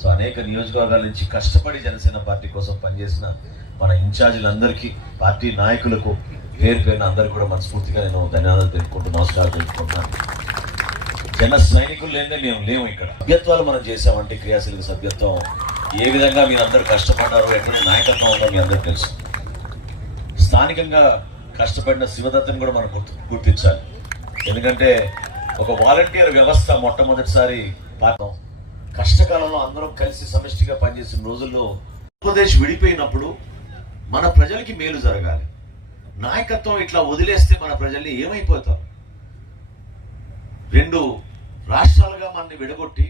So అనేక నియోజకవర్గాల నుంచి కష్టపడి జనసేన పార్టీ కోసం పనిచేసిన మన ఇన్ఛార్జీలందరికీ పార్టీ నాయకులకు పేరు పేరున అందరికీ కూడా మనస్ఫూర్తిగా నేను ధన్యవాదాలు తెలుపుకుంటూ నమస్కారం తెలుపుకుంటున్నాను. జన సైనికులు లేదే మేము లేము ఇక్కడ. సభ్యత్వాలు మనం చేసామంటే క్రియాశీలక సభ్యత్వం. ఏ విధంగా మీరు అందరూ కష్టపడ్డారో ఎటువంటి నాయకత్వం ఉందో మీ అందరికీ తెలుసు. స్థానికంగా కష్టపడిన శివదత్తని కూడా మనం గుర్తు గుర్తించాలి. ఎందుకంటే ఒక వాలంటీర్ వ్యవస్థ మొట్టమొదటిసారి పాఠం కష్టకాలంలో అందరం కలిసి సమిష్టిగా పనిచేసిన రోజుల్లో ఆంధ్రప్రదేశ్ విడిపోయినప్పుడు మన ప్రజలకి మేలు జరగాలి. నాయకత్వం ఇట్లా వదిలేస్తే మన ప్రజల్ని ఏమైపోతారు రెండు రాష్ట్రాలుగా మనని విడగొట్టి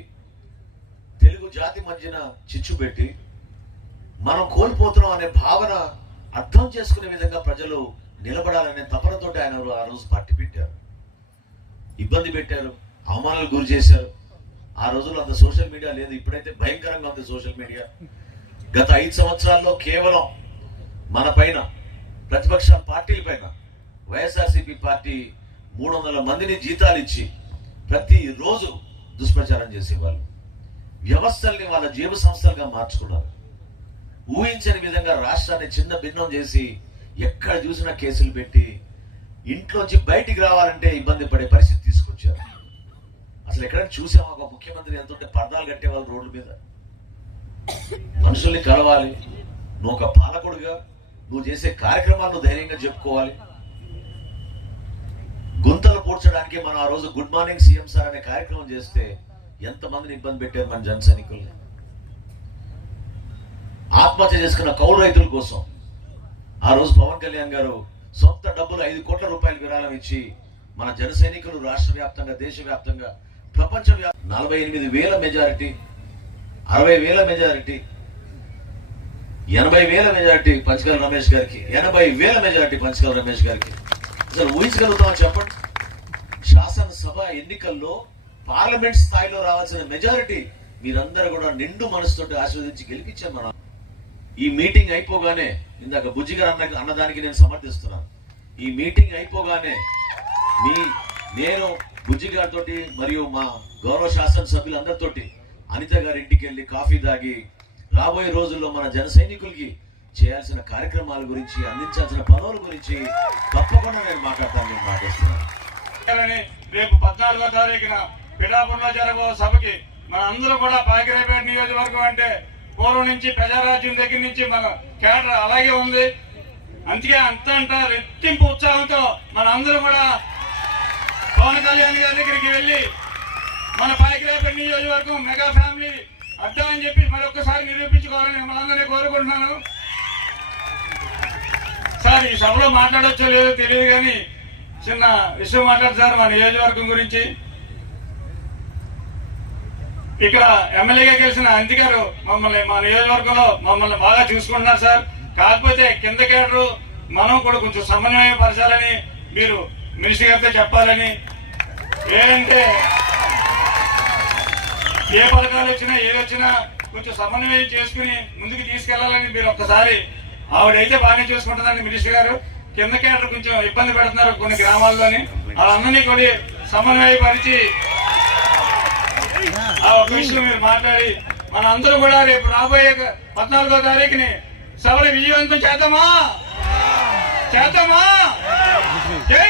తెలుగు జాతి మధ్యన చిచ్చు పెట్టి మనం కోల్పోతున్నాం అనే భావన అర్థం చేసుకునే విధంగా ప్రజలు నిలబడాలనే తపనతోటి ఆయన ఆ రోజు పార్టీ పెట్టారు. ఇబ్బంది పెట్టారు అవమానాలు గురి చేశారు. ఆ రోజుల్లో అంత సోషల్ మీడియా లేదు ఇప్పుడైతే భయంకరంగా ఉంది సోషల్ మీడియా. గత ఐదు సంవత్సరాల్లో కేవలం మన పైన ప్రతిపక్ష పార్టీల పైన వైఎస్ఆర్సీపీ పార్టీ మూడు వందల మందిని జీతాలు ఇచ్చి ప్రతి రోజు దుష్ప్రచారం చేసేవాళ్ళు. వ్యవస్థల్ని వాళ్ళ జీవ సంస్థలుగా మార్చుకున్నారు. ఊహించని విధంగా రాష్ట్రాన్ని చిన్న భిన్నం చేసి ఎక్కడ చూసినా కేసులు పెట్టి ఇంట్లోంచి బయటికి రావాలంటే ఇబ్బంది పడే పరిస్థితి తీసుకొచ్చారు. అసలు ఎక్కడైనా చూసామా ఒక ముఖ్యమంత్రి ఎంత ఉంటే పర్దాలు కట్టేవాళ్ళు రోడ్ల మీద. మనుషుల్ని కలవాలి. నువ్వు ఒక పాలకుడుగా నువ్వు చేసే కార్యక్రమాలను ధైర్యంగా చెప్పుకోవాలి. గుంతలు పూడ్చడానికి మనం ఆ రోజు గుడ్ మార్నింగ్ సీఎం సార్ అనే కార్యక్రమం చేస్తే ఎంతమందిని ఇబ్బంది పెట్టారు మన జన సైనికుల్ని? ఆత్మహత్య చేసుకున్న కౌలు రైతుల కోసం. ఆ రోజు పవన్ కళ్యాణ్ గారు సొంత డబ్బులు ఐదు కోట్ల రూపాయలు విరాళం ఇచ్చి మన జన సైనికులు రాష్ట్ర వ్యాప్తంగా దేశవ్యాప్తంగా ప్రపంచ నలభై ఎనిమిది వేల మెజారిటీ అరవై వేల మెజారిటీ ఎనభై వేల మెజారిటీ పంచకల రమేష్ గారికి ఎనభై వేల మెజారిటీ పంచకల రమేష్ గారికి. అసలు ఊహించగలుగుతామని చెప్పండి? శాసనసభ ఎన్నికల్లో పార్లమెంట్ స్థాయిలో రావాల్సిన మెజారిటీ మీరందరూ కూడా నిండు మనసుతో ఆశీర్వదించి గెలిపించారు మన ఈ మీటింగ్ అయిపోగానే ఇందాక బుజ్జిగారు అన్న అన్నదానికి నేను సమర్థిస్తున్నాను. ఈ మీటింగ్ అయిపోగానే మీ నేను బుజ్జిగారితో మరియు మా గౌరవ శాసనసభ్యులందరితోటి అనిత గారి ఇంటికి వెళ్ళి కాఫీ తాగి రాబోయే రోజుల్లో మన జన సైనికులకి చేయాల్సిన కార్యక్రమాల గురించి అందించాల్సిన పనుల గురించి తప్పకుండా నేను మాట్లాడతాను నేను మాట్లాడుతున్నాను రేపు పద్నాలుగో తారీఖున పిఠాపురంలో జరగబో సభకి మన అందరూ కూడా పాకిరేపేట నియోజకవర్గం అంటే పూర్వం నుంచి ప్రజారాజ్యం దగ్గర నుంచి మన కేడర్ అలాగే ఉంది. అందుకే అంత అంట రెట్టింపు ఉత్సాహంతో మన అందరూ కూడా పవన్ కళ్యాణ్ గారి దగ్గరికి వెళ్ళి మన పాకిరేపేట నియోజకవర్గం మెగా ఫ్యామిలీ అడ్డా అని చెప్పి మరొకసారి నిరూపించుకోవాలని మనందరినీ కోరుకుంటున్నాను. సార్ ఈ సభలో మాట్లాడచ్చో లేదో తెలియదు కానీ చిన్న విషయం మాట్లాడతారు మా నియోజకవర్గం గురించి. ఇక్కడ ఎమ్మెల్యేగా గెలిచిన అంజి గారు మమ్మల్ని మా నియోజకవర్గంలో మమ్మల్ని బాగా చూసుకుంటున్నారు సార్. కాకపోతే కింద కేడరు మనం కూడా కొంచెం సమన్వయం పరచాలని మీరు మినిస్టర్ గారితో చెప్పాలని. లేదంటే ఏ పథకాలు వచ్చినా ఏది వచ్చినా కొంచెం సమన్వయం చేసుకుని ముందుకు తీసుకెళ్ళాలని మీరు ఒక్కసారి ఆవిడైతే బాగానే చూసుకుంటుందండి మినిస్టర్ గారు. కింద కేడర్ కొంచెం ఇబ్బంది పెడుతున్నారు కొన్ని గ్రామాల్లోని. వాళ్ళందరినీ కూడా సమన్వయపరిచి ఆ ఒక విషయం మీరు మాట్లాడి మన అందరూ కూడా రేపు రాబోయే పద్నాలుగో తారీఖుని సభను విజయవంతం చేద్దామా? చేద్దామా? జై